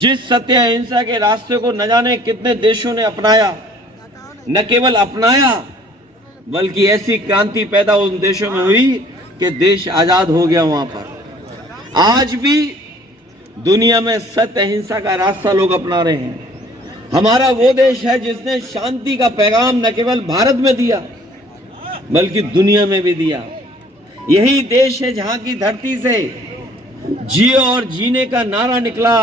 जिस सत्य अहिंसा के रास्ते को न जाने कितने देशों ने अपनाया, न केवल अपनाया बल्कि ऐसी क्रांति पैदा उन देशों में हुई कि देश आजाद हो गया। वहां पर आज भी दुनिया में सत्य अहिंसा का रास्ता लोग अपना रहे हैं। हमारा वो देश है जिसने शांति का पैगाम न केवल भारत में दिया बल्कि दुनिया में भी दिया। यही देश है जहां की धरती से जियो और जीने का नारा निकला।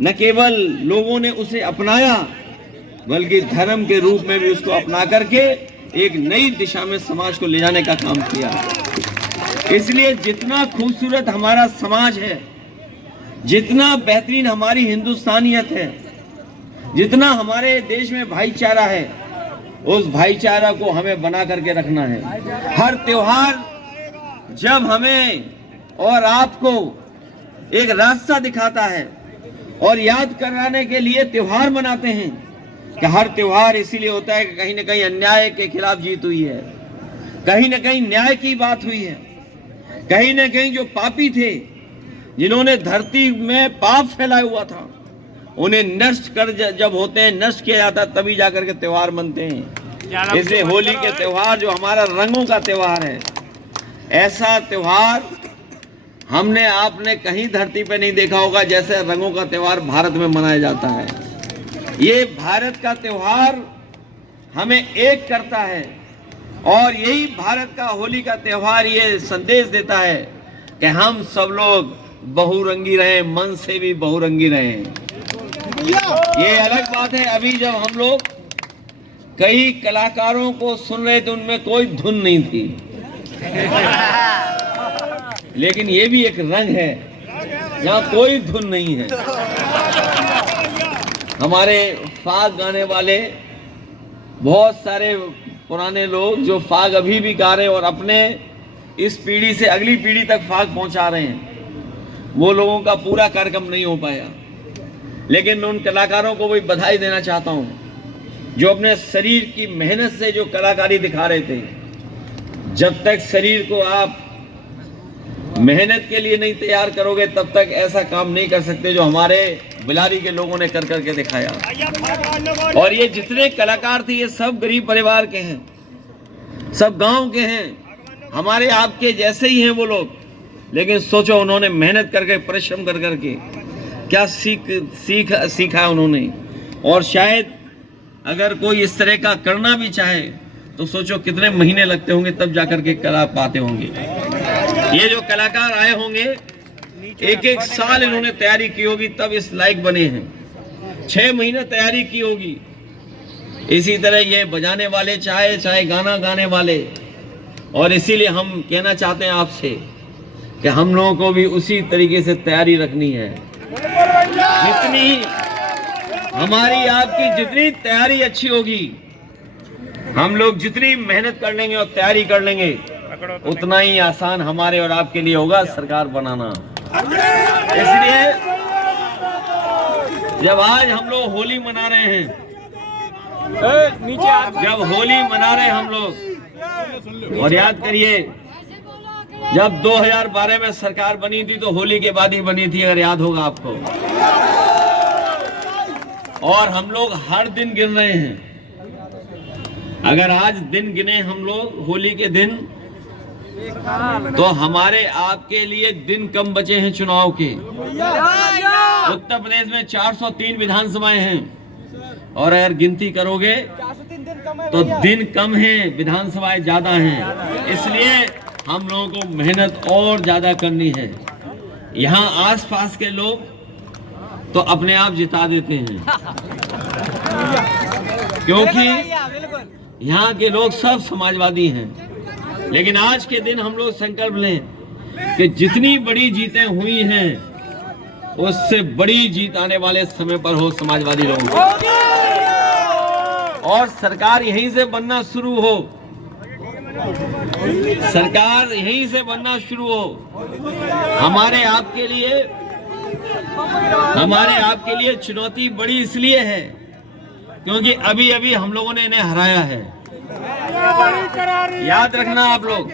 न केवल लोगों ने उसे अपनाया बल्कि धर्म के रूप में भी उसको अपना करके एक नई दिशा में समाज को ले जाने का काम किया। इसलिए जितना खूबसूरत हमारा समाज है, जितना बेहतरीन हमारी हिंदुस्तानियत है, जितना हमारे देश में भाईचारा है, उस भाईचारा को हमें बना करके रखना है। हर त्योहार जब हमें और आपको एक रास्ता दिखाता है और याद कराने के लिए त्योहार मनाते हैं कि हर त्योहार इसीलिए होता है कि कहीं न कहीं अन्याय के खिलाफ जीत हुई है, कहीं न कहीं न्याय की बात हुई है, कहीं न कहीं जो पापी थे, जिन्होंने धरती में पाप फैलाया हुआ था, उन्हें नष्ट कर जब होते हैं, नष्ट किया जाता है, तभी जाकर के त्योहार मनते हैं। इसलिए होली के त्योहार जो हमारा रंगों का त्योहार है, ऐसा त्योहार हमने आपने कहीं धरती पे नहीं देखा होगा जैसे रंगों का त्योहार भारत में मनाया जाता है। ये भारत का त्योहार हमें एक करता है और यही भारत का होली का त्योहार ये संदेश देता है कि हम सब लोग बहुरंगी रहें, मन से भी बहुरंगी रहें। ये अलग बात है, अभी जब हम लोग कई कलाकारों को सुन रहे थे उनमें कोई धुन नहीं थी, लेकिन ये भी एक रंग है जहाँ कोई धुन नहीं है। हमारे फाग गाने वाले बहुत सारे पुराने लोग जो फाग अभी भी गा रहे हैं और अपने इस पीढ़ी से अगली पीढ़ी तक फाग पहुंचा रहे हैं, वो लोगों का पूरा कार्यक्रम नहीं हो पाया। लेकिन मैं उन कलाकारों को भी बधाई देना चाहता हूं जो अपने शरीर की मेहनत से जो कलाकारी दिखा रहे थे। जब तक शरीर को आप मेहनत के लिए नहीं तैयार करोगे तब तक ऐसा काम नहीं कर सकते जो हमारे बिलारी के लोगों ने कर करके दिखाया। और ये जितने कलाकार थे ये सब गरीब परिवार के हैं, सब गांव के हैं, हमारे आपके जैसे ही हैं वो लोग। लेकिन सोचो उन्होंने मेहनत करके, परिश्रम कर करके क्या सीखा उन्होंने। और शायद अगर कोई इस तरह का करना भी चाहे तो सोचो कितने महीने लगते होंगे तब जाकर के करा पाते होंगे। ये जो कलाकार आए होंगे एक एक साल इन्होंने तैयारी की होगी तब इस लायक बने हैं, 6 महीने तैयारी की होगी। इसी तरह ये बजाने वाले चाहे गाना गाने वाले। और इसीलिए हम कहना चाहते हैं आपसे कि हम लोगों को भी उसी तरीके से तैयारी रखनी है। जितनी हमारी आपकी जितनी तैयारी अच्छी होगी, हम लोग जितनी मेहनत कर लेंगे और तैयारी कर लेंगे, उतना ही आसान हमारे और आपके लिए होगा सरकार बनाना। इसलिए जब आज हम लोग होली मना रहे हैं, जब होली मना रहे हैं हम लोग, और याद करिए जब 2012 में सरकार बनी थी तो होली के बाद ही बनी थी, अगर याद होगा आपको। और हम लोग हर दिन गिन रहे हैं। अगर आज दिन गिने हम लोग होली के दिन, तो हमारे आपके लिए दिन कम बचे हैं चुनाव के। उत्तर प्रदेश में 403 विधानसभाएं हैं और अगर गिनती करोगे तो दिन कम है, विधानसभाएं ज्यादा हैं। इसलिए हम लोगों को मेहनत और ज्यादा करनी है। यहाँ आसपास के लोग तो अपने आप जिता देते हैं, क्योंकि यहाँ के लोग सब समाजवादी हैं। लेकिन आज के दिन हम लोग संकल्प लें कि जितनी बड़ी जीतें हुई हैं उससे बड़ी जीत आने वाले समय पर हो समाजवादी लोगों की, और सरकार यहीं से बनना शुरू हो, सरकार यहीं से बनना शुरू हो। हमारे आपके लिए चुनौती बड़ी इसलिए है क्योंकि अभी अभी हम लोगों ने इन्हें हराया है। याद रखना आप लोग,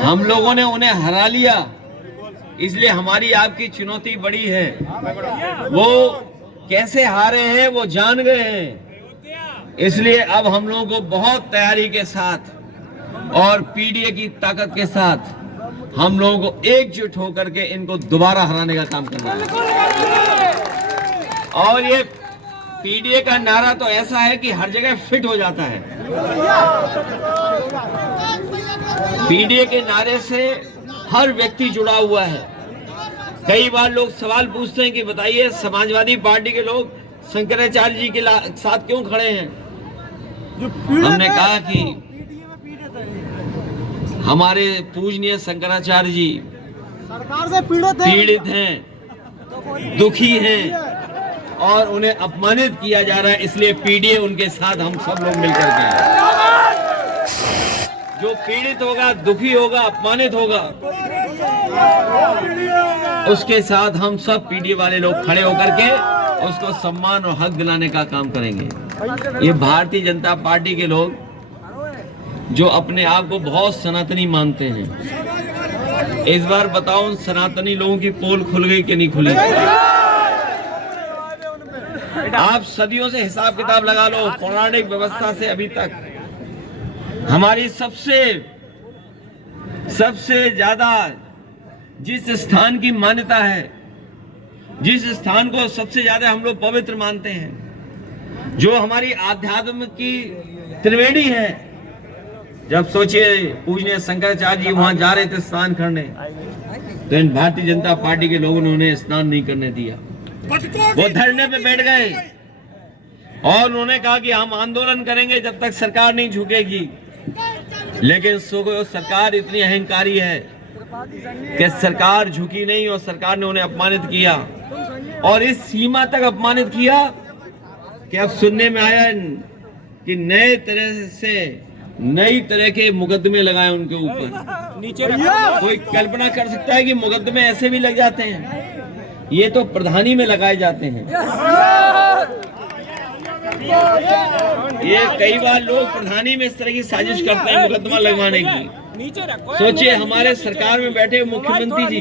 हम लोगों ने उन्हें हरा लिया, इसलिए हमारी आपकी चुनौती बड़ी है। वो कैसे हारे हैं वो जान गए हैं, इसलिए अब हम लोगों को बहुत तैयारी के साथ और पीडीए की ताकत के साथ हम लोगों को एकजुट होकर के इनको दोबारा हराने का काम करना है। और ये पीडीए का नारा तो ऐसा है कि हर जगह फिट हो जाता है। पीडीए के नारे से हर व्यक्ति जुड़ा हुआ है। कई बार लोग सवाल पूछते हैं कि बताइए समाजवादी पार्टी के लोग शंकराचार्य जी के साथ क्यों खड़े हैं। हमने कहा कि हमारे पूजनीय शंकराचार्य जी सरकार से पीड़ित हैं, दुखी हैं और उन्हें अपमानित किया जा रहा है, इसलिए पीडीए उनके साथ हम सब लोग मिलकर के। जो पीड़ित होगा, दुखी होगा, अपमानित होगा, उसके साथ हम सब पीडीए वाले लोग खड़े होकर के उसको सम्मान और हक दिलाने का काम करेंगे। ये भारतीय जनता पार्टी के लोग जो अपने आप को बहुत सनातनी मानते हैं, इस बार बताओ सनातनी लोगों की पोल खुल गई कि नहीं खुली? आप सदियों से हिसाब किताब लगा लो, पौराणिक व्यवस्था से अभी तक हमारी सबसे ज्यादा जिस स्थान की मान्यता है, जिस स्थान को सबसे ज्यादा हम लोग पवित्र मानते हैं, जो हमारी आध्यात्म की त्रिवेणी है, जब सोचिए पूजनीय शंकराचार्य जी वहां जा रहे थे स्नान करने, तो इन भारतीय जनता पार्टी के लोगों ने उन्हें स्नान नहीं करने दिया। वो धरने पे बैठ गए और उन्होंने कहा कि हम आंदोलन करेंगे जब तक सरकार नहीं झुकेगी। लेकिन सरकार इतनी अहंकारी है कि सरकार झुकी नहीं और सरकार ने उन्हें अपमानित किया, और इस सीमा तक अपमानित किया कि अब सुनने में आया कि नई तरह के मुकदमे लगाए उनके ऊपर। कोई कल्पना कर सकता है कि मुकदमे ऐसे भी लग जाते हैं? ये तो प्रधानी में लगाए जाते हैं। ये कई बार लोग प्रधानी में इस तरह की साजिश करते हैं मुकदमा लगवाने की। सोचिए हमारे सरकार में बैठे मुख्यमंत्री जी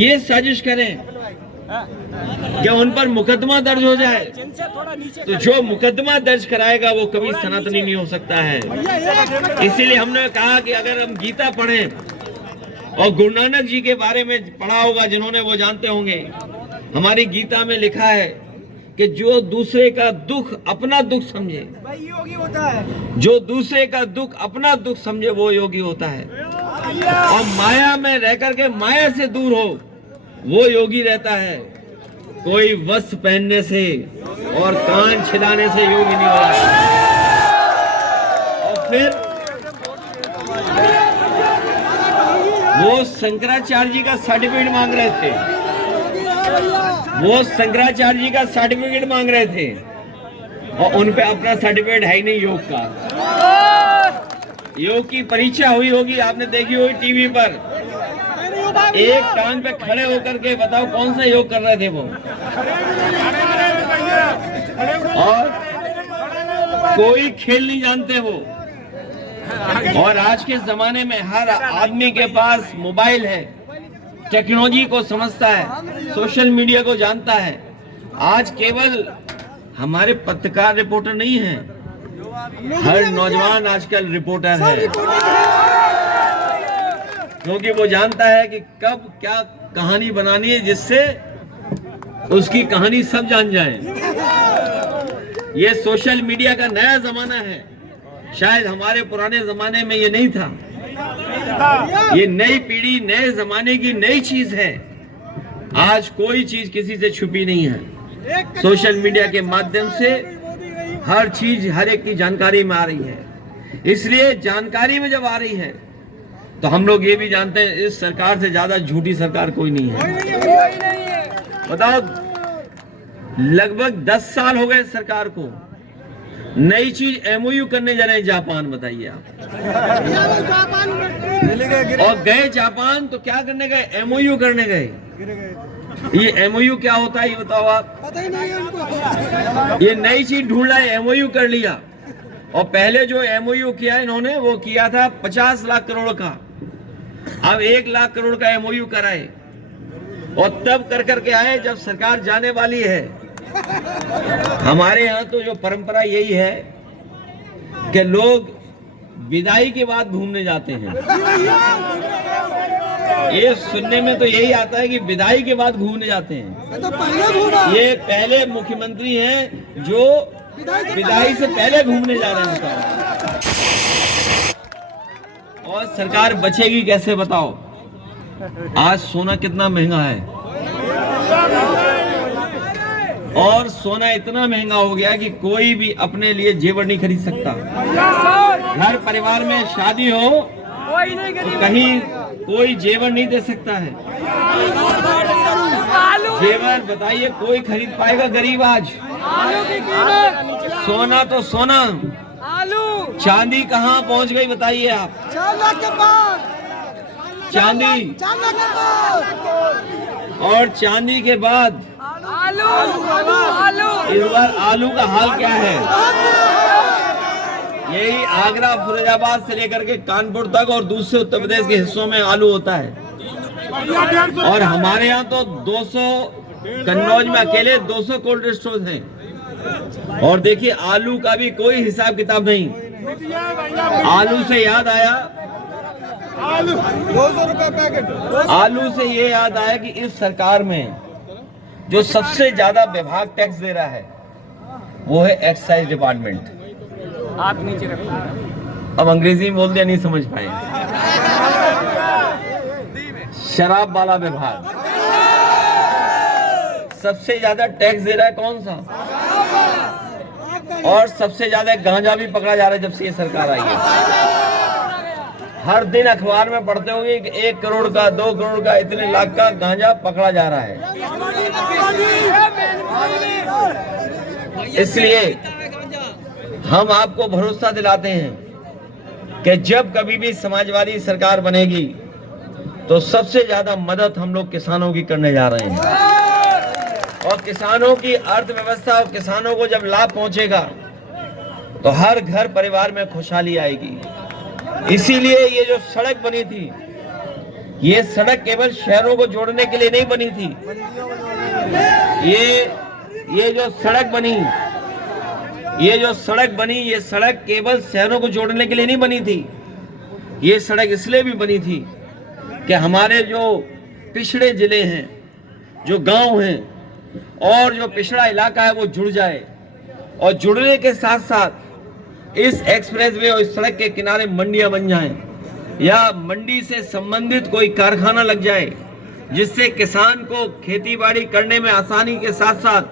ये साजिश करें क्या उन पर मुकदमा दर्ज हो जाए, तो जो मुकदमा दर्ज कराएगा वो कभी सनातनी नहीं हो सकता है। इसीलिए हमने कहा कि अगर हम गीता पढ़ें और गुरु नानक जी के बारे में पढ़ा होगा, जिन्होंने वो जानते होंगे, हमारी गीता में लिखा है कि जो दूसरे का दुख अपना दुख समझे, योगी होता है। जो दूसरे का दुख अपना दुख समझे वो योगी होता है। और माया में रह करके माया से दूर हो वो योगी रहता है। कोई वस्त्र पहनने से और कान छिलाने से योगी नहीं हो रहा। और फिर वो शंकराचार्य जी का सर्टिफिकेट मांग रहे थे, वो शंकराचार्य जी का सर्टिफिकेट मांग रहे थे और उन पे अपना सर्टिफिकेट है ही नहीं योग का। योग की परीक्षा हुई होगी, आपने देखी होगी टीवी पर। एक टांग पे खड़े होकर के बताओ कौन सा योग कर रहे थे वो। और कोई खेल नहीं जानते वो। और आज के जमाने में हर आदमी के पास मोबाइल है, टेक्नोलॉजी को समझता है, सोशल मीडिया को जानता है। आज केवल हमारे पत्रकार रिपोर्टर नहीं है, हर नौजवान आजकल रिपोर्टर है, क्योंकि वो जानता है कि कब क्या कहानी बनानी है जिससे उसकी कहानी सब जान जाए। ये सोशल मीडिया का नया जमाना है, शायद हमारे पुराने जमाने में ये नहीं था। ये नई पीढ़ी नए जमाने की नई चीज है। आज कोई चीज किसी से छुपी नहीं है। सोशल मीडिया के माध्यम से हर चीज हर एक की जानकारी में आ रही है। इसलिए जानकारी में जब आ रही है तो हम लोग ये भी जानते हैं इस सरकार से ज्यादा झूठी सरकार कोई नहीं है। बताओ लगभग 10 साल हो गए सरकार को। नई चीज एमओयू करने जा रहे हैं जापान, बताइए आप। और गए जापान तो क्या करने गए? एमओयू करने गए। ये एमओयू क्या होता है ये बताओ आप। ये नई चीज ढूंढ रहा है, एमओयू कर लिया। और पहले जो एमओयू किया इन्होंने वो किया था 50 लाख करोड़ का, अब 1 लाख करोड़ का MOU कराए और तब कर करके आए जब सरकार जाने वाली है। हमारे यहाँ तो जो परंपरा यही है कि लोग विदाई के बाद घूमने जाते हैं। ये सुनने में तो यही आता है कि विदाई के बाद घूमने जाते हैं। तो पहले घूमा। ये पहले मुख्यमंत्री हैं जो विदाई से पहले घूमने जा रहे हैं। और सरकार बचेगी कैसे बताओ? आज सोना कितना महंगा है और सोना इतना महंगा हो गया कि कोई भी अपने लिए जेवर नहीं खरीद सकता। घर परिवार में शादी हो तो कहीं कोई जेवर नहीं दे सकता है। जेवर बताइए कोई खरीद पाएगा गरीब आज? सोना तो सोना, चांदी कहाँ पहुंच गई बताइए आप? 4 लाख के पार। चांदी 4 लाख के पार। और चांदी के बाद इस बार आलू का हाल क्या है? यही आगरा, फिरोजाबाद से लेकर के कानपुर तक और दूसरे उत्तर प्रदेश के हिस्सों में आलू होता है। और हमारे यहाँ तो 200, कन्नौज में अकेले 200 कोल्ड स्टोर हैं। और देखिए आलू का भी कोई हिसाब किताब नहीं। आलू से याद आया, 200 रुपए पैकेट। आलू से ये याद आया कि इस सरकार में जो सबसे ज्यादा विभाग टैक्स दे रहा है वो है एक्साइज डिपार्टमेंट। आप नीचे रखो। अब अंग्रेजी में बोल दिया, नहीं समझ पाए। शराब वाला विभाग सबसे ज्यादा टैक्स दे रहा है। कौन सा? और सबसे ज्यादा गांजा भी पकड़ा जा रहा है जब से ये सरकार आई है। हर दिन अखबार में पढ़ते होंगे कि 1 करोड़ का, 2 करोड़ का, इतने लाख का गांजा पकड़ा जा रहा है। इसलिए हम आपको भरोसा दिलाते हैं कि जब कभी भी समाजवादी सरकार बनेगी तो सबसे ज्यादा मदद हम लोग किसानों की करने जा रहे हैं। और किसानों की अर्थव्यवस्था और किसानों को जब लाभ पहुंचेगा तो हर घर परिवार में खुशहाली आएगी। इसीलिए ये जो सड़क बनी थी, ये सड़क केवल शहरों को जोड़ने के लिए नहीं बनी थी। ये जो सड़क बनी, ये सड़क केवल शहरों को जोड़ने के लिए नहीं बनी थी। ये सड़क इसलिए भी बनी थी कि हमारे जो पिछड़े जिले हैं, जो गांव हैं और जो पिछड़ा इलाका है वो जुड़ जाए। और जुड़ने के साथ साथ इस एक्सप्रेसवे और इस सड़क के किनारे मंडियां बन जाएं या मंडी से संबंधित कोई कारखाना लग जाए, जिससे किसान को खेती बाड़ी करने में आसानी के साथ साथ